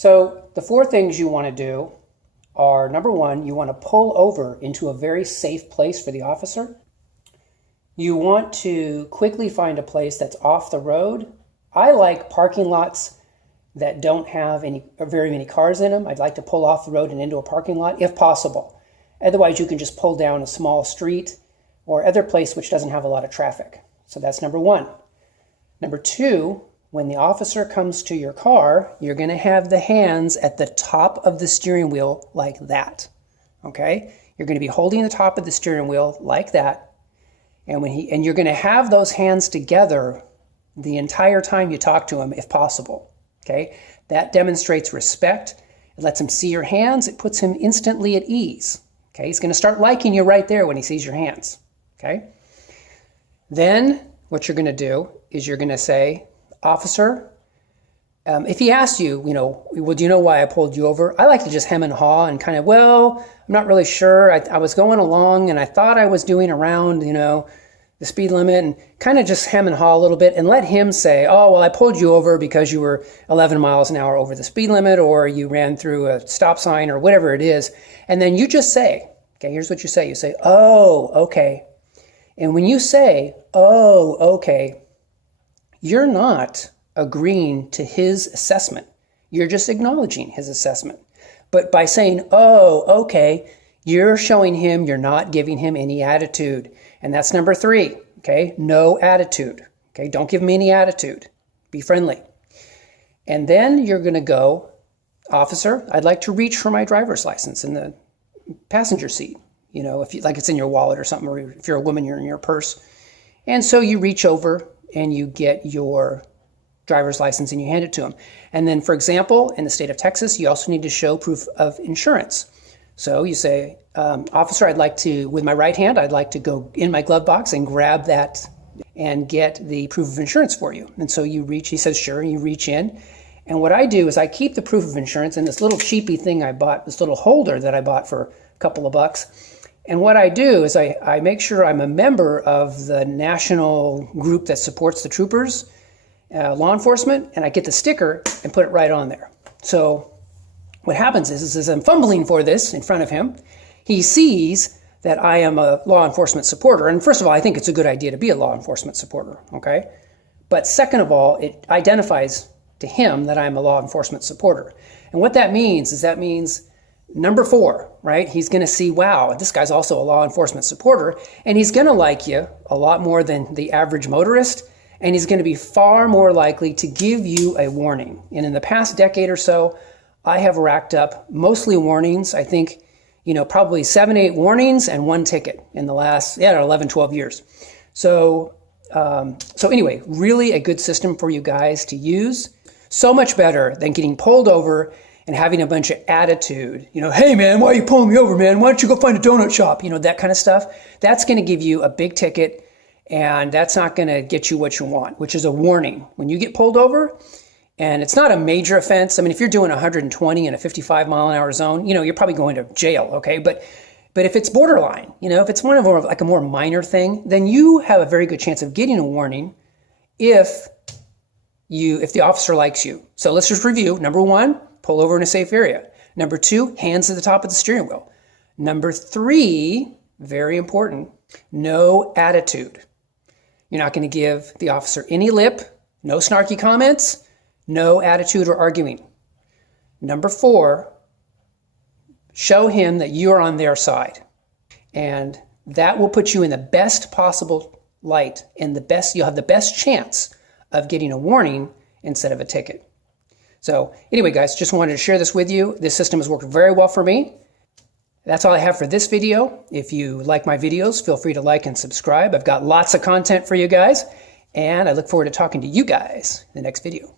So the four things you want to do are, number one, you want to pull over into a very safe place for the officer. You want to quickly find a place that's off the road. I like parking lots that don't have very many cars in them. I'd like to pull off the road and into a parking lot if possible. Otherwise, you can just pull down a small street or other place which doesn't have a lot of traffic. So that's number one. Number two, when the officer comes to your car, you're going to have the hands at the top of the steering wheel like that. Okay? You're going to be holding the top of the steering wheel like that. And you're going to have those hands together the entire time you talk to him if possible. Okay? That demonstrates respect. It lets him see your hands. It puts him instantly at ease. Okay? He's going to start liking you right there when he sees your hands. Okay? Then what you're going to do is you're going to say, "Officer," if he asks you, well, do you know why I pulled you over? I like to just hem and haw and kind of, well, I'm not really sure. I was going along and I thought I was doing around, the speed limit, and kind of just hem and haw a little bit and let him say, "Oh, well, I pulled you over because you were 11 miles an hour over the speed limit, or you ran through a stop sign," or whatever it is. And then you just say, okay, here's what you say. You say, "Oh, okay." And when you say, "Oh, okay," you're not agreeing to his assessment. You're just acknowledging his assessment. But by saying, "Oh, okay," you're showing him you're not giving him any attitude. And that's number three, okay? No attitude, okay? Don't give him any attitude. Be friendly. And then you're going to go, "Officer, I'd like to reach for my driver's license in the passenger seat." If you, like it's in your wallet or something, or if you're a woman, you're in your purse. And so you reach over and you get your driver's license and you hand it to him. And then, for example, in the state of Texas, you also need to show proof of insurance. So you say, "Officer, I'd like to, with my right hand, I'd like to go in my glove box and grab that and get the proof of insurance for you." And so you reach, he says, "Sure," you reach in. And what I do is I keep the proof of insurance in this little cheapy thing I bought, this little holder that I bought for a couple of bucks. And what I do is I make sure I'm a member of the national group that supports the troopers, law enforcement, and I get the sticker and put it right on there. So what happens is as I'm fumbling for this in front of him, he sees that I am a law enforcement supporter. And first of all, I think it's a good idea to be a law enforcement supporter, okay? But second of all, it identifies to him that I'm a law enforcement supporter. And what that means is number four, right? He's going to see, wow, this guy's also a law enforcement supporter, and he's going to like you a lot more than the average motorist, and he's going to be far more likely to give you a warning. And in the past decade or so, I have racked up mostly warnings. I think, probably 7, 8 warnings and 1 ticket in the last 11, 12 years. So anyway, really a good system for you guys to use. So much better than getting pulled over and having a bunch of attitude, "Hey man, why are you pulling me over, man? Why don't you go find a donut shop?" That kind of stuff. That's going to give you a big ticket, and that's not going to get you what you want, which is a warning. When you get pulled over, and it's not a major offense. I mean, if you're doing 120 in a 55 mile an hour zone, you're probably going to jail, okay? But if it's borderline, if it's one of like a more minor thing, then you have a very good chance of getting a warning if the officer likes you. So let's just review. Number one, pull over in a safe area. Number two, hands at the top of the steering wheel. Number three, very important, no attitude. You're not going to give the officer any lip, no snarky comments, no attitude or arguing. Number four, show him that you're on their side. And that will put you in the best possible light and you'll have the best chance of getting a warning instead of a ticket. So anyway, guys, just wanted to share this with you. This system has worked very well for me. That's all I have for this video. If you like my videos, feel free to like and subscribe. I've got lots of content for you guys, and I look forward to talking to you guys in the next video.